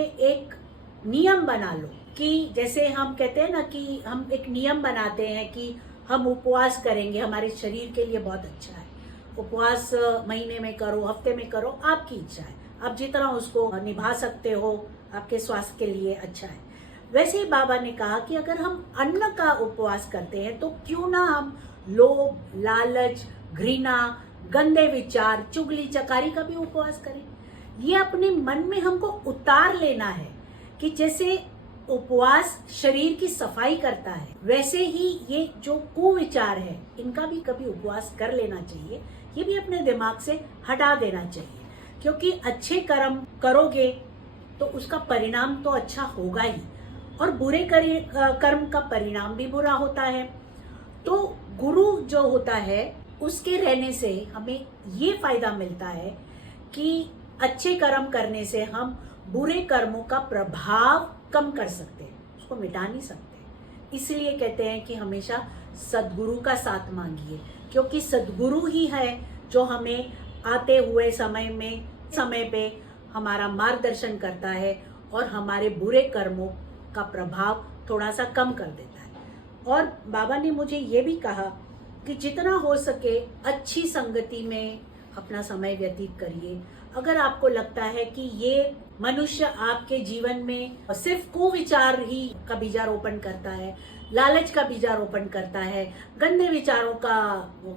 एक नियम बना लो कि जैसे हम कहते हैं ना कि हम एक नियम बनाते हैं कि हम उपवास करेंगे, हमारे शरीर के लिए बहुत अच्छा है। उपवास महीने में करो, हफ्ते में करो, आपकी इच्छा है, आप जितना उसको निभा सकते हो, आपके स्वास्थ्य के लिए अच्छा है। वैसे ही बाबा ने कहा कि अगर हम अन्न का उपवास करते हैं तो क्यों ना हम लोभ, लालच, घृणा, गंदे विचार, चुगली चकारी का भी उपवास करें। ये अपने मन में हमको उतार लेना है कि जैसे उपवास शरीर की सफाई करता है, वैसे ही ये जो कुविचार है इनका भी कभी उपवास कर लेना चाहिए। ये भी अपने दिमाग से हटा देना चाहिए, क्योंकि अच्छे कर्म करोगे तो उसका परिणाम तो अच्छा होगा ही, और बुरे कर्म का परिणाम भी बुरा होता है। तो गुरु जो होता है उसके रहने से हमें ये फायदा मिलता है कि अच्छे कर्म करने से हम बुरे कर्मों का प्रभाव कम कर सकते हैं, उसको मिटा नहीं सकते। इसलिए कहते हैं कि हमेशा सद्गुरु का साथ मांगिए, क्योंकि सद्गुरु ही है जो हमें आते हुए समय पे हमारा मार्गदर्शन करता है और हमारे बुरे कर्मों का प्रभाव थोड़ा सा कम कर देता है। और बाबा ने मुझे ये भी कहा कि जितना हो सके अच्छी संगति में अपना समय व्यतीत करिए। अगर आपको लगता है कि ये मनुष्य आपके जीवन में सिर्फ कुविचार ही का बीजारोपण करता है, लालच का बीजारोपण करता है, गंदे विचारों का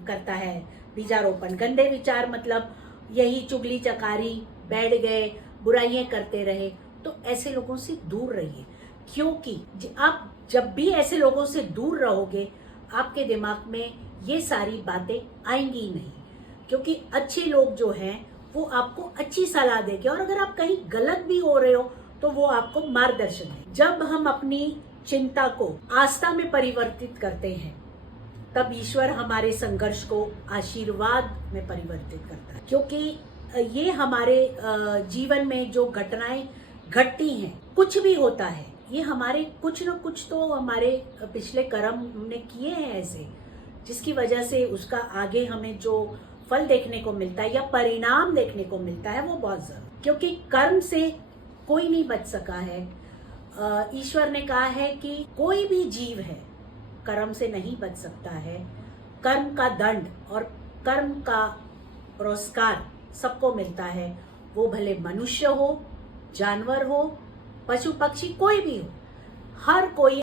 करता है बीजारोपण, गंदे विचार मतलब यही चुगली चकारी, बैठ गए, बुराइयां करते रहे, तो ऐसे लोगों से दूर रहिए। क्योंकि आप जब भी ऐसे लोगों से दूर रहोगे आपके दिमाग में ये सारी बातें आएंगी ही नहीं, क्योंकि अच्छे लोग जो हैं वो आपको अच्छी सलाह देंगे, और अगर आप कहीं गलत भी हो रहे हो तो वो आपको मार्गदर्शन है। जब हम अपनी चिंता को आस्था में परिवर्तित करते हैं तब ईश्वर हमारे संघर्ष को आशीर्वाद में परिवर्तित करता है, क्योंकि ये हमारे जीवन में जो घटनाएं घटती हैं, कुछ भी होता है, ये हमारे कुछ न कुछ तो हमारे पिछले कर्म हमने किए हैं ऐसे, जिसकी वजह से उसका आगे हमें जो फल देखने को मिलता है या परिणाम देखने को मिलता है वो बहुत जरूर, क्योंकि कर्म से कोई नहीं बच सका है। ईश्वर ने कहा है कि कोई भी जीव है कर्म से नहीं बच सकता है। कर्म का दंड और कर्म का पुरस्कार सबको मिलता है, वो भले मनुष्य हो, जानवर हो, पशु पक्षी, कोई भी हो, हर कोई